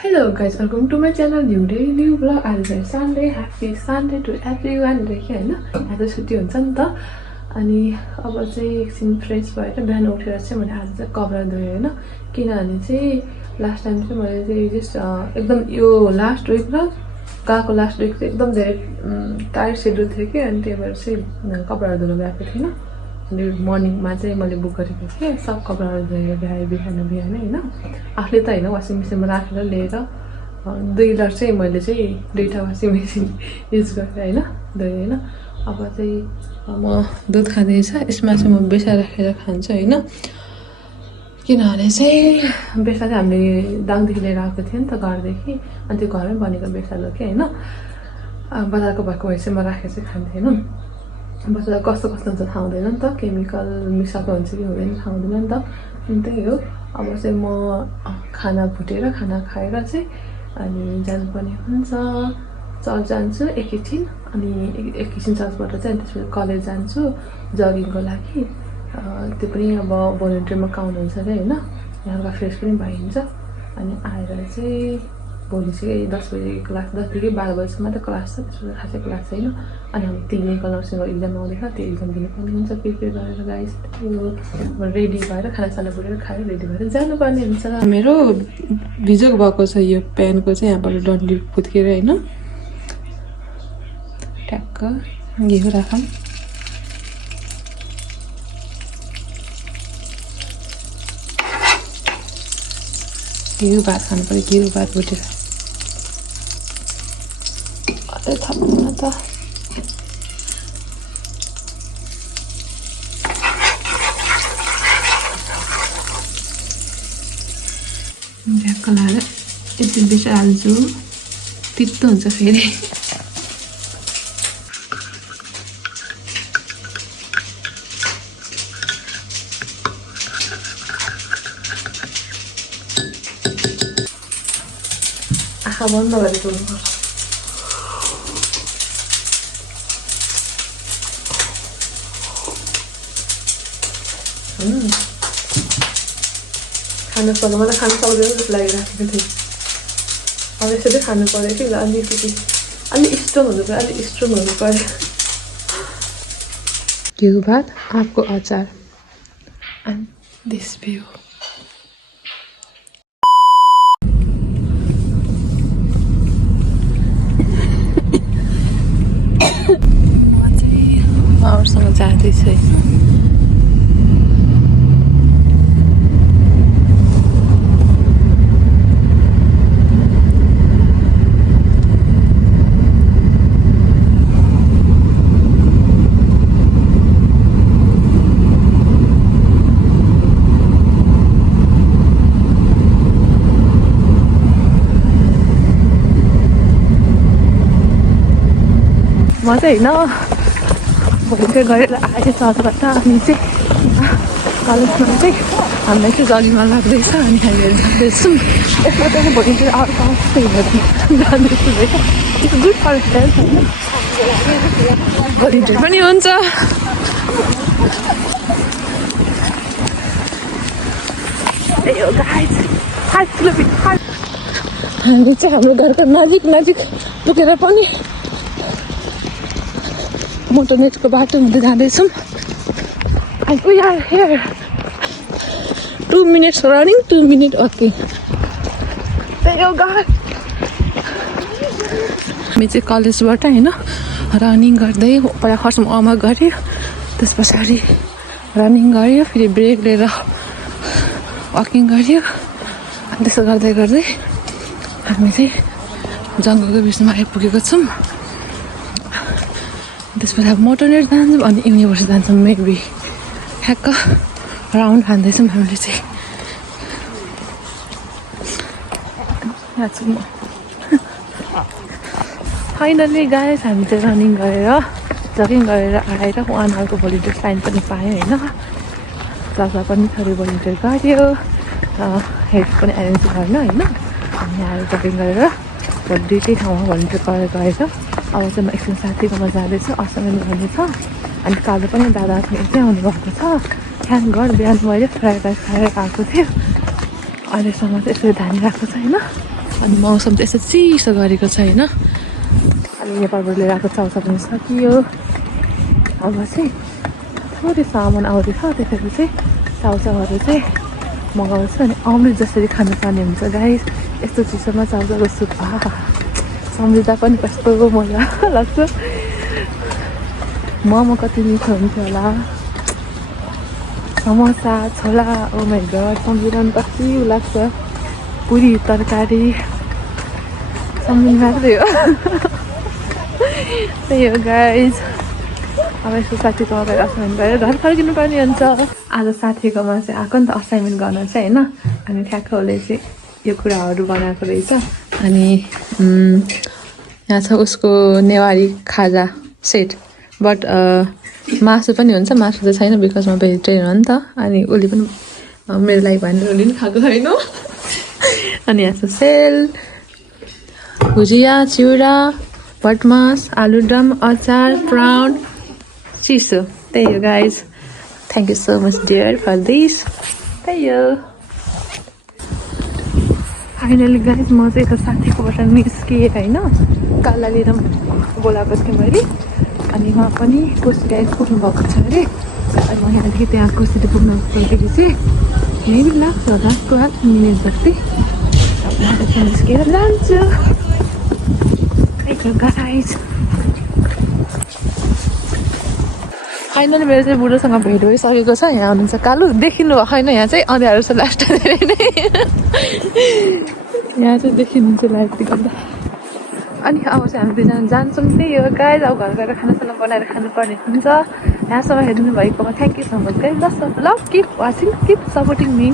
Hello guys, welcome to my channel. New day, new vlog. आज चाहिँ Sunday. Happy Sunday to everyone. देखियो हैन? आज छुट्टी हुन्छ नि त. अनि अब चाहिँ एकछिन फ्रेश भएर बिहान उठेर चाहिँ मैले आज चाहिँ कपडा धोएँ हैन. किनभने चाहिँ लास्ट टाइम चाहिँ मैले चाहिँ जस्ट एकदम यो लास्ट विक र गएको लास्ट विक चाहिँ एकदम धेरै टाइट शेड्युल थियो कि अनि त्यही भएर चाहिँ कपडाहरू धुन गएको थिएन. अनि मर्निङमा चाहिँ मैले बुक गरेको थिएँ सब कपडाहरू धोएर भ्याएँ बिहान हैन. आफूले त हैन वासिङ मेसिनमा राखेर ल्याएर दुई लट चाहिँ मैले चाहिँ दुईटा वासिङ मेसिन युज गरेँ हैन धोएँ हैन. अब चाहिँ म दुध खाँदैछ. यसमा चाहिँ म बेसा राखेर खान्छु हैन. किनभने चाहिँ बेसा चाहिँ हामीले दाङदेखि लिएर आएको थियो नि त घरदेखि. अनि त्यो घरमै बनेको बेसा हो कि हैन. बजारको भएको भए चाहिँ म राखेर चाहिँ खान्थेन. बजारमा कस्तो कस्तो हुन्छ थाहा हुँदैन नि त. केमिकल मिसाएको हुन्छ कि हुँदैन थाहा हुँदैन नि त. अनि त्यही हो. अब चाहिँ म खाना फुटेर खाना खाएर चाहिँ अनि जानुपर्ने हुन्छ. चर्च जान्छु एकैछिन. अनि एकैछिन चर्चबाट चाहिँ अनि त्यसपछि कलेज जान्छु जगिङको लागि. त्यो पनि अब भोलिन्टियरमा काउन्ट हुन्छ अरे हैन. यहाँको फ्रेस पनि भइन्छ. अनि आएर चाहिँ भोलि चाहिँ 10 बजे क्लास 10 देखि 12 बजीसम्म मात्रै क्लास छ. त्यसपछि खासै क्लास छैन. अनि हामी क्लिनिकल नर्सिङको इक्जाम आउँदैछ. त्यो इक्जाम दिनुपर्ने हुन्छ. प्रिपेयर गरेर गाइस त्यो रेडी भएर खानासाना बोकेर खाएर रेडी भएर जानुपर्ने हुन्छ. मेरो भिजोक भएको छ यो पेनको चाहिँ यहाँबाट डन्डी फुत्केर हैन. ट्याक्क घिउ राखौँ. घिउ भात खानु पर्यो. घिउ भात भुटेर अझै थप्दैन त. ढ्याक्क लाएर यति बेसी हाल्छु. तितो हुन्छ फेरि. आँखा बन्द गरेर धुनुपर्छ. खानु पर्यो. मलाई खानु सक्दैन जस्तो लागिरहेको थियो. अब यसरी खानु पर्यो कि अलिकति अलि स्ट्रङ हुनु पर्यो. अलि स्ट्रङ हुनु पर्यो. घिउ भात आँपको अचार एन्ड दिस भ्यू. अरूसँग जाँदैछु होइन. म चाहिँ होइन भोलिन्टियर गरेर आएँ चर्चबाट. अनि चाहिँ कलेजमा चाहिँ हामीलाई चाहिँ जगिङमा लाग्दैछ. अनि हामीहरू जाँदैछौँ. यसमा चाहिँ भोलिन्टियर अर्को जाँदैछु है. इट्स गुड फर हेल्थ होइन. भोलिन्टियर पनि हुन्छ. त्यही हो गाइस. 5 किलोमिटर हामी चाहिँ हाम्रो घरको नजिक पुगेर पनि मोटरनेटको बाटो हुँदै जाँदैछौँ. And we are here. 2 minutes running, 2 minutes walking. त्यही हो गाइस. हामी चाहिँ कलेजबाट होइन रनिङ गर्दै पहिला फर्स्टमा वार्म अप गऱ्यो. त्यस पछाडि रनिङ गऱ्यो. फेरि ब्रेक लिएर वाकिङ गऱ्यो. अनि त्यसो गर्दै गर्दै हामी चाहिँ जङ्गलको बिचमा आइपुगेको छौँ. त्यसपछि अब मोटरनेट जान्छौँ. अनि युनिभर्सिटी जान्छौँ. मेबी ठ्याक्क राउन्ड खाँदैछौँ हामीले चाहिँ. यहाँ छु म. फाइनली गाइस हामी चाहिँ रनिङ गरेर जगिङ गरेर आएर 1 आवरको भोलिन्टियर साइन पनि पायो होइन. चर्चमा पनि थोरै भोलिन्टियर गऱ्यो. हेल्प पनि एरेन्ज गर्न होइन. अनि आएर जगिङ गरेर दुईटै ठाउँमा भोलिन्टियर गरेर गएर अब चाहिँ म एकछिन साथीकोमा जाँदैछु. असँग गर्नेछ. अनि कालो पनि दादा चाहिँ आउनुभएको छ. थ्याङ्क गड बिहान मैले फ्राइड राइस खाएर आएको थियो. अहिलेसम्म चाहिँ यसरी धानिरहेको छ होइन. अनि मौसम चाहिँ यस्तो चिसो गरेको छ होइन। अनि नेपालबाट लिएर आएको चाउचाउ पनि सकियो। अब चाहिँ थोरै सामान आउँदैछ, त्यसरी चाहिँ चाउचाउहरू चाहिँ मगाउँछु। अनि अमृत जसरी खानु पर्ने हुन्छ गाइस यस्तो चिसोमा चाउचाउको सुप सम्झिँदा पनि कस्तो मजा लाग्छ। मोमो कति मिठो हुन्थ्यो होला, समोसा छोला ओ माई गड सम्झिरहनु कति लाग्छ। पुरी तरकारी सम्झिनु मात्रै हो। त्यही हो गाइज। अब यसको साथीको अगाडि असाइनमेन्ट गरेर घर फर्किनु पर्ने हुन्छ। आज साथीकोमा चाहिँ आएको नि त असाइनमेन्ट गर्न चाहिँ होइन। अनि ठ्याक्क उसले चाहिँ यो कुराहरू बनाएको रहेछ। अनि यहाँ छ उसको नेवारी खाजा सेट, बट मासु पनि हुन्छ। मासु त छैन बिकज म भेजिटेरियन हो नि त। अनि उसले पनि मेरो लागि भनेर उसले पनि खाएको छैन। अनि यहाँ छ सेल, भुजिया, चिउरा, भटमास, आलुदम, अचार, प्राउन, चिसो। त्यही हो guys. Thank you so much dear for this. त्यही हो। फाइनली गाइज म चाहिँ यता साथीकोबाट निस्किएँ होइन। काला लिएर बोलाएको थिएँ मैले। अनि उहाँ पनि कोसी गाइज पुग्नु भएको छ अरे। अनि म यहाँदेखि त्यहाँ कोसी पुग्नु पर्दाखेरि चाहिँ मेबी लाग्छ होला 12 मिनट जति। अब निस्केर जान्छु। गाइज फाइनली मेरो चाहिँ बुढोसँग भेट भइसकेको छ। यहाँ हुनुहुन्छ कालु, देखिनु भएको छैन। यहाँ चाहिँ अँध्यारो छ लास्ट धेरै नै। यहाँ चाहिँ देखिनुहुन्छ लाइटले गर्दा। अनि अब चाहिँ हामी दुईजना जान्छौँ। त्यही हो गाइज। अब घर गएर खानासाना बनाएर खानुपर्ने हुन्छ। यहाँसम्म हेर्नु भएकोमा thank you so much guys. Love keep watching, keep supporting me.